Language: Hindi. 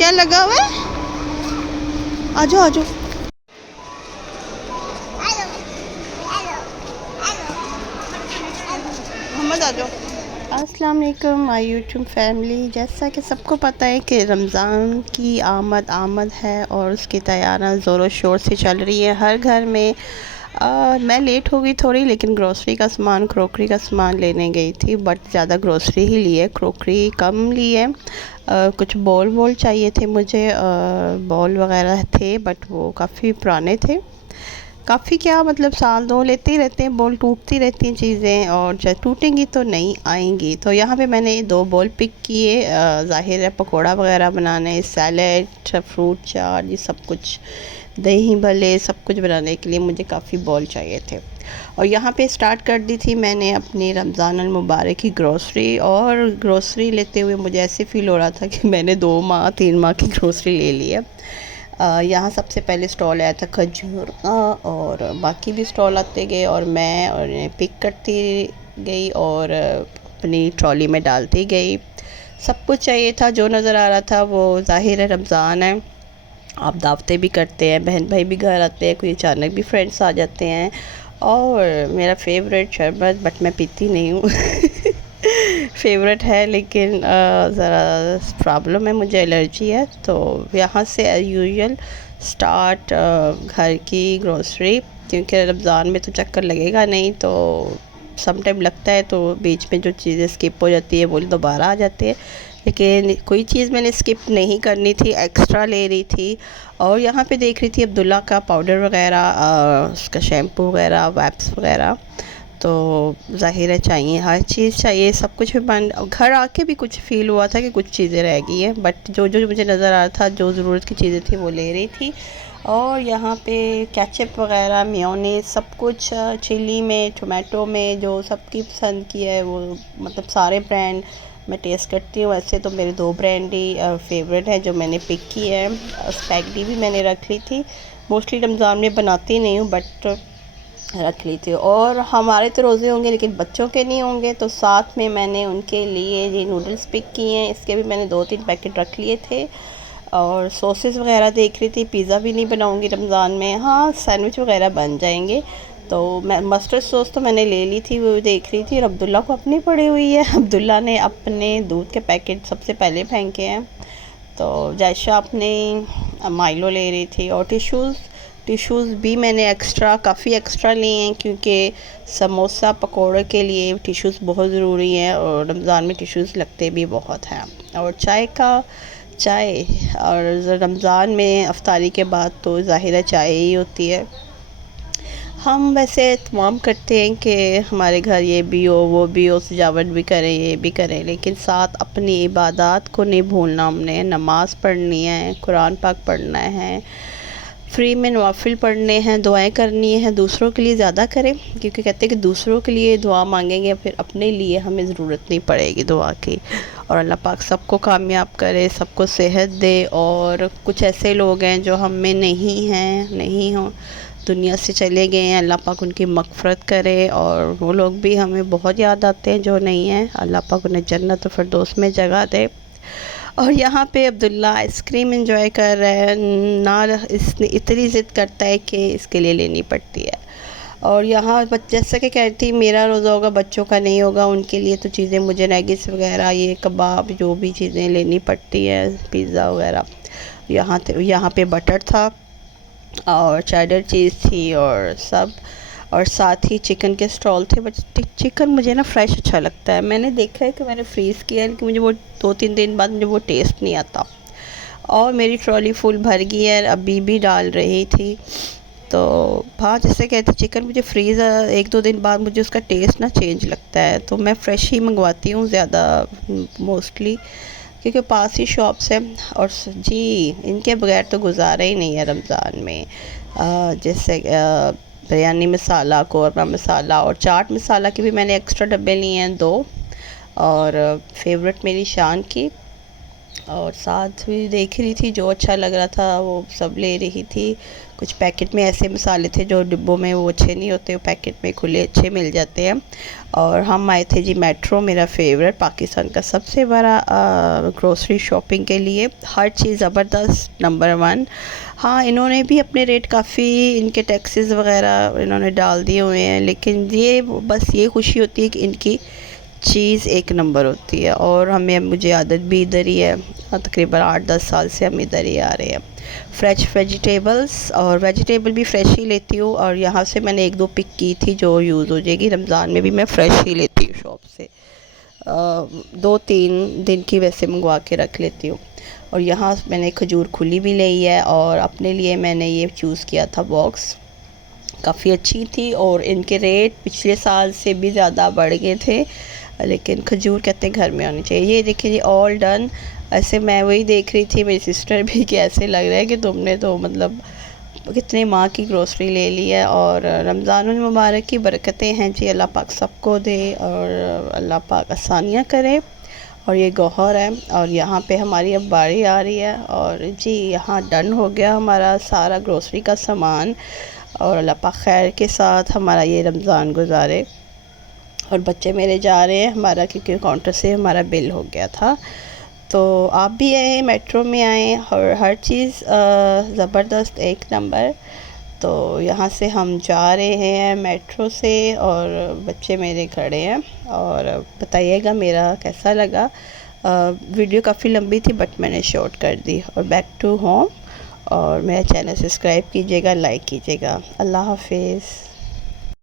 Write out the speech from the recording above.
क्या लगा हुआ है? आ जाओ आ जाओ। मोहम्मद आ जाओ। अस्सलाम वालेकुम माय यूट्यूब फैमिली। जैसा कि सबको पता है कि रमज़ान की आमद है और उसकी तैयारियां ज़ोरों शोर से चल रही है हर घर में। मैं लेट हो गई थोड़ी, लेकिन ग्रोसरी का सामान, क्रोकरी का सामान लेने गई थी, बट ज़्यादा ग्रोसरी ही ली है, क्रोकरी कम ली है। कुछ बॉल वॉल चाहिए थे मुझे, बॉल वगैरह थे बट वो काफ़ी पुराने थे। काफ़ी क्या मतलब साल दो लेते ही रहते हैं, बॉल टूटती रहती हैं चीज़ें, और जब टूटेंगी तो नहीं आएंगी। तो यहाँ पे मैंने दो बॉल पिक किए। ज़ाहिर है पकोड़ा वगैरह बनाने, सैलेड, फ्रूट चाट, ये सब कुछ, दही भल्ले, सब कुछ बनाने के लिए मुझे काफ़ी बॉल चाहिए थे। और यहाँ पे स्टार्ट कर दी थी मैंने अपनी रमज़ान अल मुबारक की ग्रोसरी। और ग्रोसरी लेते हुए मुझे ऐसे फ़ील हो रहा था कि मैंने 2 माह 3 माह की ग्रोसरी ले ली है। यहाँ सबसे पहले स्टॉल आया था खजूर का, और बाकी भी स्टॉल आते गए और मैं और पिक करती गई और अपनी ट्रॉली में डालती गई। सब कुछ चाहिए था, जो नज़र आ रहा था वो। ज़ाहिर है रमज़ान है, आप दावतें भी करते हैं, बहन भाई भी घर आते हैं, कोई अचानक भी फ्रेंड्स आ जाते हैं। और मेरा फेवरेट शरबत, बट मैं पीती नहीं हूँ फेवरेट है, लेकिन ज़रा प्रॉब्लम है, मुझे एलर्जी है। तो यहाँ से एज यूजुअल स्टार्ट घर की ग्रोसरी, क्योंकि रमज़ान में तो चक्कर लगेगा नहीं, तो सम टाइम लगता है, तो बीच में जो चीज़ें स्किप हो जाती है वो दोबारा आ जाती है। लेकिन कोई चीज़ मैंने स्किप नहीं करनी थी, एक्स्ट्रा ले रही थी। और यहाँ पे देख रही थी अब्दुल्ला का पाउडर वगैरह, उसका शैम्पू वगैरह, वैप्स वगैरह। तो ज़ाहिर है चाहिए, हर चीज़ चाहिए, सब कुछ बन। घर आके भी कुछ फ़ील हुआ था कि कुछ चीज़ें रह गई हैं, बट जो जो मुझे नज़र आ रहा था, जो ज़रूरत की चीज़ें थी वो ले रही थी। और यहाँ पे केचप वगैरह, मेयोनीज़, सब कुछ, चिली में, टोमेटो में, जो सबकी पसंद की है वो, मतलब सारे ब्रांड मैं टेस्ट करती हूँ। वैसे तो मेरे 2 ब्रांड ही फेवरेट है जो मैंने पिक की है। स्पैगडी भी मैंने रख ली थी, मोस्टली रमज़ान में बनाती नहीं हूँ, बट रख ली थी। और हमारे तो रोज़े होंगे लेकिन बच्चों के नहीं होंगे, तो साथ में मैंने उनके लिए ये नूडल्स पिक किए हैं, इसके भी मैंने 2-3 पैकेट रख लिए थे। और सॉसेस वगैरह देख रही थी, पिज़्ज़ा भी नहीं बनाऊंगी रमज़ान में, हाँ सैंडविच वगैरह बन जाएंगे। तो मैं मस्टर्ड सॉस तो मैंने ले ली थी, वो देख रही थी। और अब्दुल्ला को अपनी पड़ी हुई है, अब्दुल्ला ने अपने दूध के पैकेट सबसे पहले फेंके हैं। तो जायशा अपने माइलो ले रही थी। और टिश्यूज़ भी मैंने काफ़ी एक्स्ट्रा लिए हैं, क्योंकि समोसा पकोड़े के लिए टिश्यूज़ बहुत ज़रूरी हैं, और रमज़ान में टिश्यूज़ लगते भी बहुत हैं। और चाय, और रमज़ान में अफ्तारी के बाद तो ज़ाहिर है चाय ही होती है। हम वैसे तमाम करते हैं कि हमारे घर ये भी हो, वो भी हो, सजावट भी करें, ये भी करें, लेकिन साथ अपनी इबादत को नहीं भूलना। हमने नमाज़ पढ़नी है, कुरान पाक पढ़ना है, फ्री में नवाफिल पढ़ने हैं, दुआएं करनी हैं। दूसरों के लिए ज़्यादा करें, क्योंकि कहते हैं कि दूसरों के लिए दुआ मांगेंगे, फिर अपने लिए हमें ज़रूरत नहीं पड़ेगी दुआ की। और अल्लाह पाक सबको कामयाब करे, सबको सेहत दे। और कुछ ऐसे लोग हैं जो हम में नहीं हैं, नहीं हो, दुनिया से चले गए हैं, अल्लाह पाक उनकी मग़फ़िरत करे। और वो लोग भी हमें बहुत याद आते हैं जो नहीं हैं, अल्लाह पाक उन्हें जन्नत फ़िरदौस में जगह दे। और यहाँ पे अब्दुल्ला आइसक्रीम एंजॉय कर रहा है ना, इसने इतनी ज़िद करता है कि इसके लिए लेनी पड़ती है। और यहाँ जैसा कि कह रही थी, मेरा रोज़ा होगा, बच्चों का नहीं होगा, उनके लिए तो चीज़ें मुझे नैगिस वगैरह, ये कबाब, जो भी चीज़ें लेनी पड़ती है, पिज़्ज़ा वगैरह। यहाँ पे बटर था और चेडर चीज़ थी और सब। और साथ ही चिकन के स्टॉल थे, बट चिकन मुझे ना फ्रेश अच्छा लगता है। मैंने देखा है कि मैंने फ्रीज़ किया है कि मुझे वो 2-3 दिन बाद मुझे वो टेस्ट नहीं आता। और मेरी ट्रॉली फुल भर गई है, अभी भी डाल रही थी। तो हाँ, जैसे कहते चिकन मुझे फ्रीज़ 1-2 दिन बाद मुझे उसका टेस्ट ना चेंज लगता है, तो मैं फ़्रेश ही मंगवाती हूँ ज़्यादा, मोस्टली, क्योंकि पास ही शॉप्स हैं। और जी, इनके बगैर तो गुजारा ही नहीं है रमज़ान में। जैसे बिरयानी मसाला, कौरमा मसाला और चाट मसाला के भी मैंने एक्स्ट्रा डब्बे लिए हैं 2। और फेवरेट मेरी शान की और साथ भी देख रही थी, जो अच्छा लग रहा था वो सब ले रही थी। कुछ पैकेट में ऐसे मसाले थे जो डिब्बों में वो अच्छे नहीं होते, वो पैकेट में खुले अच्छे मिल जाते हैं। और हम आए थे जी मेट्रो, मेरा फेवरेट पाकिस्तान का सबसे बड़ा ग्रोसरी शॉपिंग के लिए। हर चीज़ ज़बरदस्त, नंबर वन। हाँ, इन्होंने भी अपने रेट काफ़ी, इनके टैक्सेस वगैरह इन्होंने डाल दिए हुए हैं, लेकिन ये बस ये खुशी होती है कि इनकी चीज़ एक नंबर होती है। और मुझे आदत भी इधर ही है, तकरीबन 8-10 साल से हम इधर ही आ रहे हैं। फ्रेश वेजिटेबल्स, और वेजिटेबल भी फ्रेश ही लेती हूँ। और यहाँ से मैंने 1-2 पिक की थी जो यूज़ हो जाएगी। रमज़ान में भी मैं फ़्रेश ही लेती हूँ शॉप से। 2-3 दिन की वैसे मंगवा के रख लेती हूँ। और यहाँ मैंने खजूर खुली भी ली है, और अपने लिए मैंने ये चूज़ किया था बॉक्स, काफ़ी अच्छी थी। और इनके रेट पिछले साल से भी ज़्यादा बढ़ गए थे, लेकिन खजूर कहते हैं घर में आनी चाहिए। ये देखिए, ये ऑल डन। ऐसे मैं वही देख रही थी, मेरी सिस्टर भी, कि ऐसे लग रहा है कि तुमने तो मतलब कितने माह की ग्रोसरी ले ली है। और रमज़ानुल मुबारक की बरकतें हैं जी, अल्लाह पाक सबको दे और अल्लाह पाक आसानियाँ करे। और ये गौहर है, और यहाँ पे हमारी अब बारी आ रही है। और जी यहाँ डन हो गया हमारा सारा ग्रोसरी का सामान। और अल्लाह पाक खैर के साथ हमारा ये रमज़ान गुजारे। और बच्चे मेरे जा रहे हैं हमारा, क्योंकि काउंटर से हमारा बिल हो गया था। तो आप भी आए, मेट्रो में आए, और हर चीज़ ज़बरदस्त, एक नंबर। तो यहाँ से हम जा रहे हैं मेट्रो से, और बच्चे मेरे खड़े हैं। और बताइएगा मेरा कैसा लगा। वीडियो काफ़ी लंबी थी बट मैंने शॉर्ट कर दी। और बैक टू होम। और मेरा चैनल सब्सक्राइब कीजिएगा, लाइक कीजिएगा। अल्लाह हाफिज़।